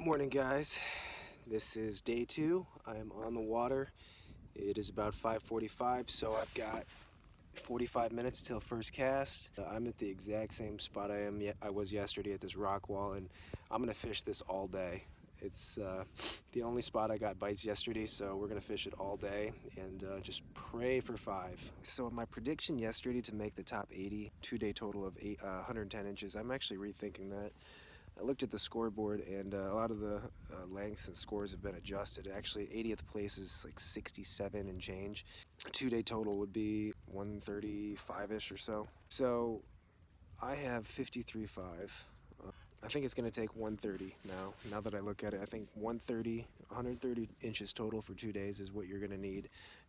Morning, guys. This is day 2. I'm on the water. It is about 5:45, so I've got 45 minutes till first cast. I'm at the exact same spot I was yesterday at this rock wall, and I'm gonna fish this all day. It's the only spot I got bites yesterday, so we're gonna fish it all day and just pray for 5. So my prediction yesterday to make the top 80, 2-day total of 110 inches, I'm actually rethinking that. I looked at the scoreboard, and a lot of the lengths and scores have been adjusted. Actually, 80th place is like 67 and change. A 2-day total would be 135-ish or so. So I have 53.5. I think it's going to take 130 now. Now that I look at it, I think 130 inches total for 2 days is what you're going to need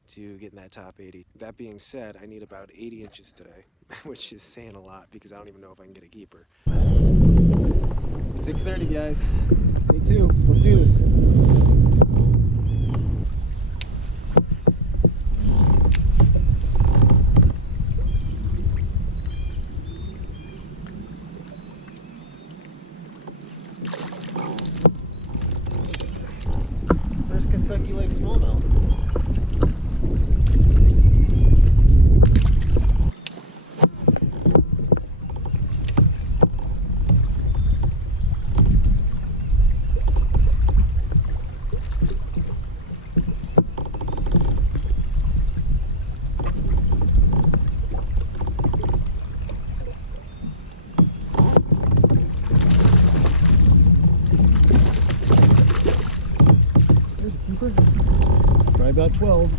to get in that top 80. That being said, I need about 80 inches today, which is saying a lot because I don't even know if I can get a keeper. 6:30, guys. Day 2. Let's do this. First Kentucky Lake smallmouth. Probably about 12.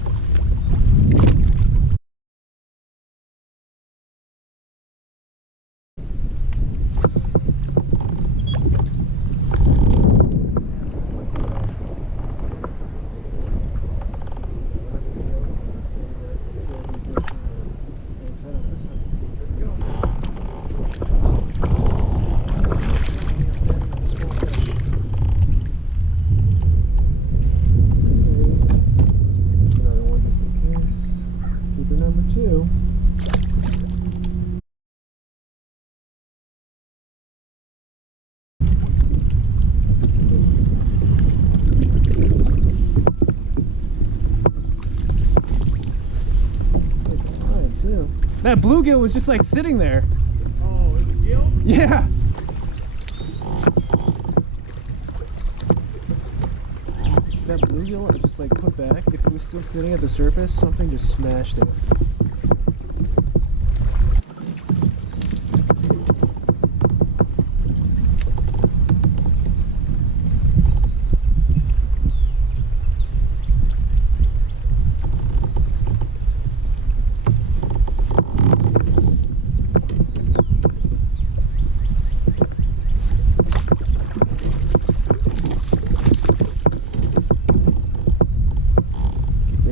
Number 2. That bluegill was just like sitting there. Oh, it's a gill? Yeah. That bluegill I just like put back. If it was still sitting at the surface, something just smashed it.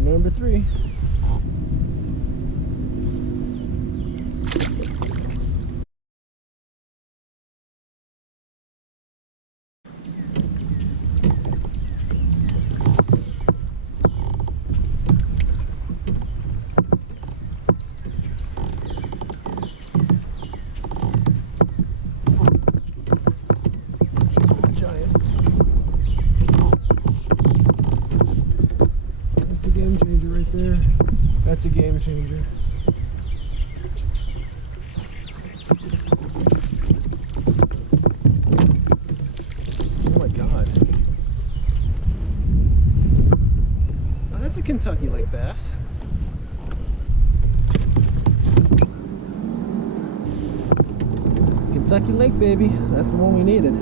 Number 3. There. That's a game changer. Oh my god. Oh, that's a Kentucky Lake bass. Kentucky Lake, baby. That's the one we needed.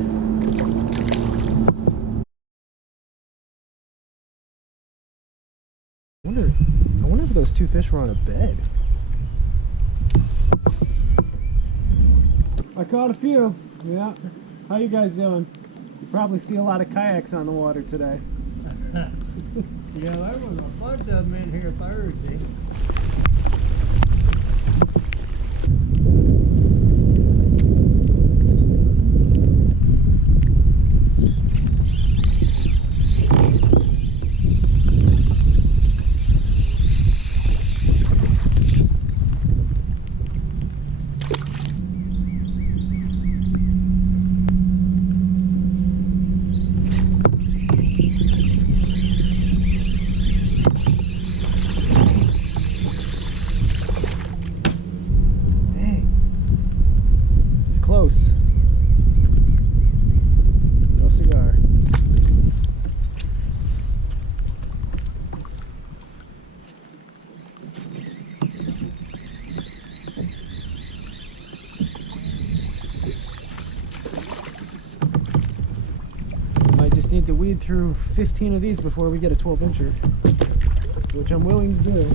I wonder if those 2 fish were on a bed. I caught a few. Yeah. How you guys doing? You probably see a lot of kayaks on the water today. Yeah, there was a bunch of them in here Thursday. just need to weed through 15 of these before we get a 12-incher, which I'm willing to do.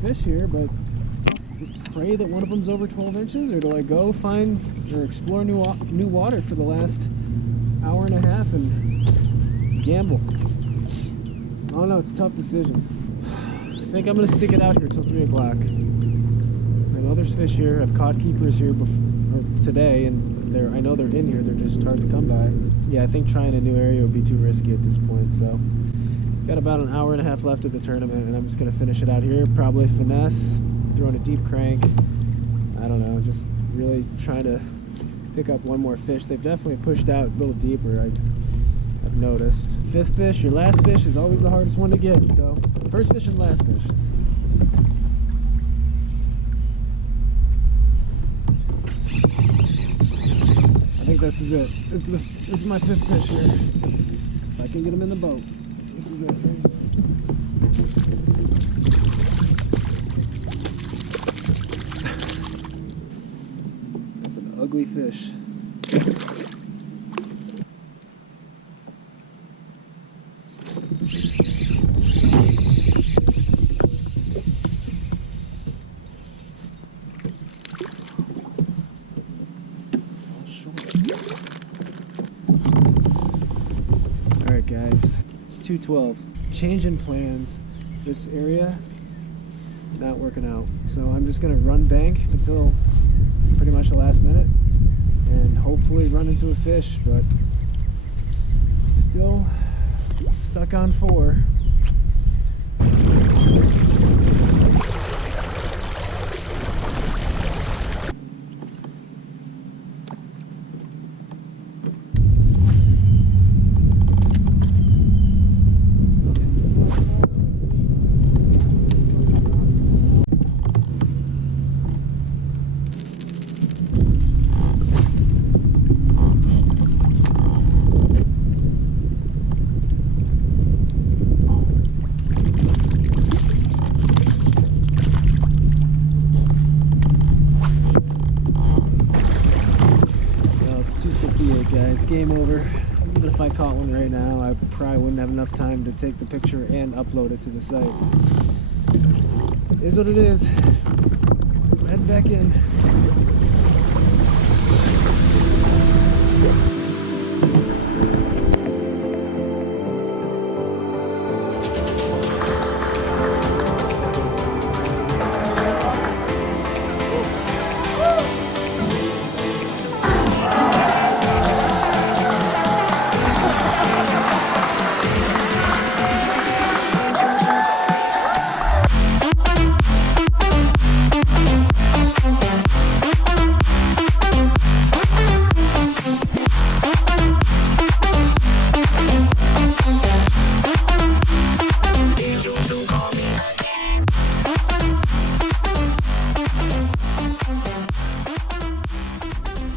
Fish here, but just pray that one of them's over 12 inches, or do I go find or explore new water for the last hour and a half and gamble? I don't know, it's a tough decision. I think I'm gonna stick it out here till 3 o'clock. I know there's fish here. I've caught keepers here today, and I know they're in here. They're just hard to come by. Yeah, I think trying a new area would be too risky at this point, so got about an hour and a half left of the tournament, and I'm just gonna finish it out here. Probably finesse, throwing a deep crank. I don't know, just really trying to pick up one more fish. They've definitely pushed out a little deeper, I've noticed. 5th fish, your last fish is always the hardest one to get, so first fish and last fish. I think this is it. This is my 5th fish here. If I can get him in the boat. This is it. That's an ugly fish. Alright guys, it's 2:12. Change in plans. This area not working out, so I'm just gonna run bank until pretty much the last minute and hopefully run into a fish, but still stuck on 4. Guys, game over. Even if I caught one right now, I probably wouldn't have enough time to take the picture and upload it to the site. It is what it is. Head back in.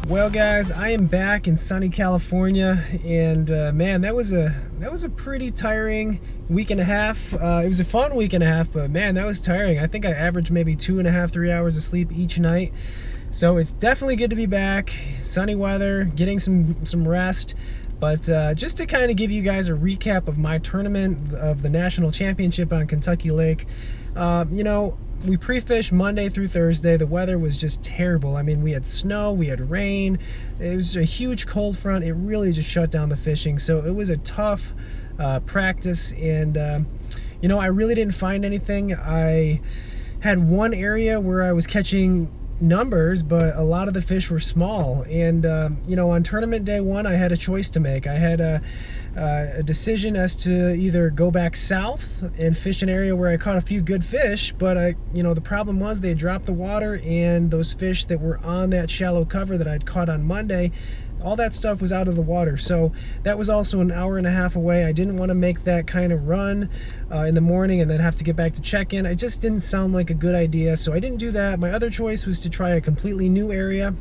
Well guys, I am back in sunny California, and man, that was a pretty tiring week and a half. It was a fun week and a half, but man, that was tiring. I think I averaged maybe 2.5 to 3 hours of sleep each night. So it's definitely good to be back. Sunny weather, getting some rest. But just to kind of give you guys a recap of my tournament of the National Championship on Kentucky Lake, you know, we pre-fished Monday through Thursday. The weather was just terrible. I mean, we had snow, we had rain. It was a huge cold front. It really just shut down the fishing. So it was a tough practice, and you know, I really didn't find anything. I had one area where I was catching numbers, but a lot of the fish were small. And you know, on tournament day 1, I had a choice to make. I had a decision as to either go back south and fish an area where I caught a few good fish, but the problem was they dropped the water, and those fish that were on that shallow cover that I'd caught on Monday, all that stuff was out of the water. So that was also an hour and a half away. I didn't want to make that kind of run in the morning and then have to get back to check-in. It just didn't sound like a good idea, so I didn't do that. My other choice was to try a completely new area,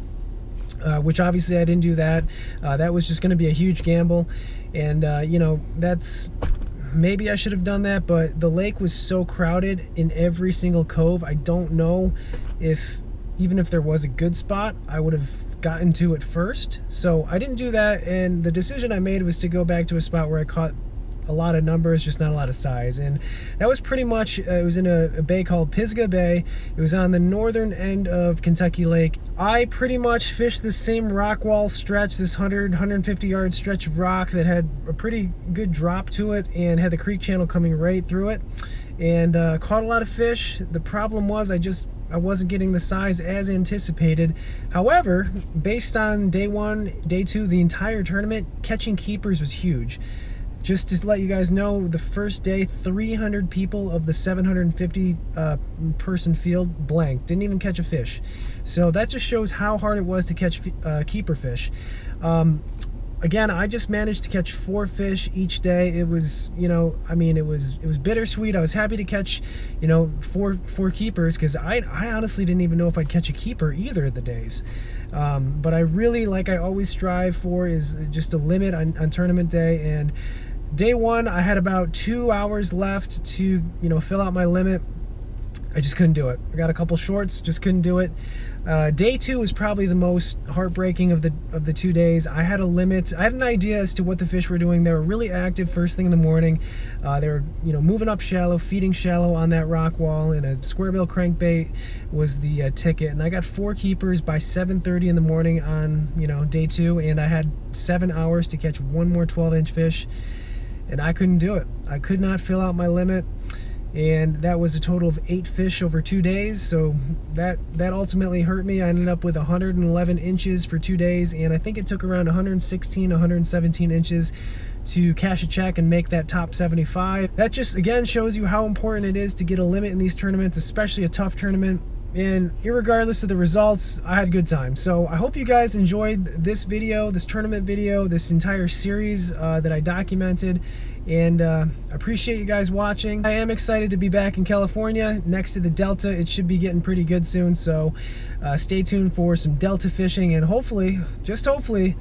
which obviously I didn't do that. That was just going to be a huge gamble, and that's, maybe I should have done that, but the lake was so crowded in every single cove. I don't know if, even if there was a good spot, I would have gotten to it first. So I didn't do that, and the decision I made was to go back to a spot where I caught a lot of numbers, just not a lot of size. And that was pretty much, it was in a bay called Pisgah Bay. It was on the northern end of Kentucky Lake. I pretty much fished the same rock wall stretch, this 150 yard stretch of rock that had a pretty good drop to it and had the creek channel coming right through it, and caught a lot of fish. The problem was I wasn't getting the size as anticipated. However, based on day one, day two, the entire tournament, catching keepers was huge. Just to let you guys know, the first day, 300 people of the 750 person field blanked, didn't even catch a fish. So that just shows how hard it was to catch keeper fish. Again, I just managed to catch 4 fish each day. It was, it was bittersweet. I was happy to catch, four keepers, because I honestly didn't even know if I'd catch a keeper either of the days. But I really, like I always strive for, is just a limit on tournament day. And day one, I had about 2 hours left to, fill out my limit. I just couldn't do it. I got a couple shorts, just couldn't do it. Day two was probably the most heartbreaking of the 2 days. I had a limit. I had an idea as to what the fish were doing. They were really active first thing in the morning. They were, moving up shallow, feeding shallow on that rock wall, and a square bill crankbait was the ticket. And I got 4 keepers by 7:30 in the morning on, day 2, and I had 7 hours to catch 1 more 12-inch fish, and I couldn't do it. I could not fill out my limit. And that was a total of 8 fish over 2 days, so that ultimately hurt me. I ended up with 111 inches for 2 days, and I think it took around 116, 117 inches to cash a check and make that top 75. That just, again, shows you how important it is to get a limit in these tournaments, especially a tough tournament. And irregardless of the results, I had a good time. So I hope you guys enjoyed this video, this tournament video, this entire series that I documented. And I appreciate you guys watching. I am excited to be back in California next to the Delta. It should be getting pretty good soon, so stay tuned for some Delta fishing, and hopefully, just hopefully,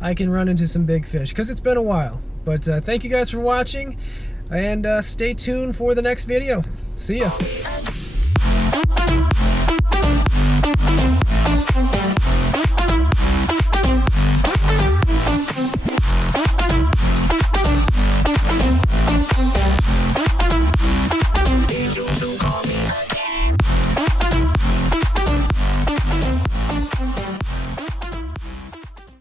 I can run into some big fish, because it's been a while. But thank you guys for watching, and stay tuned for the next video. See ya.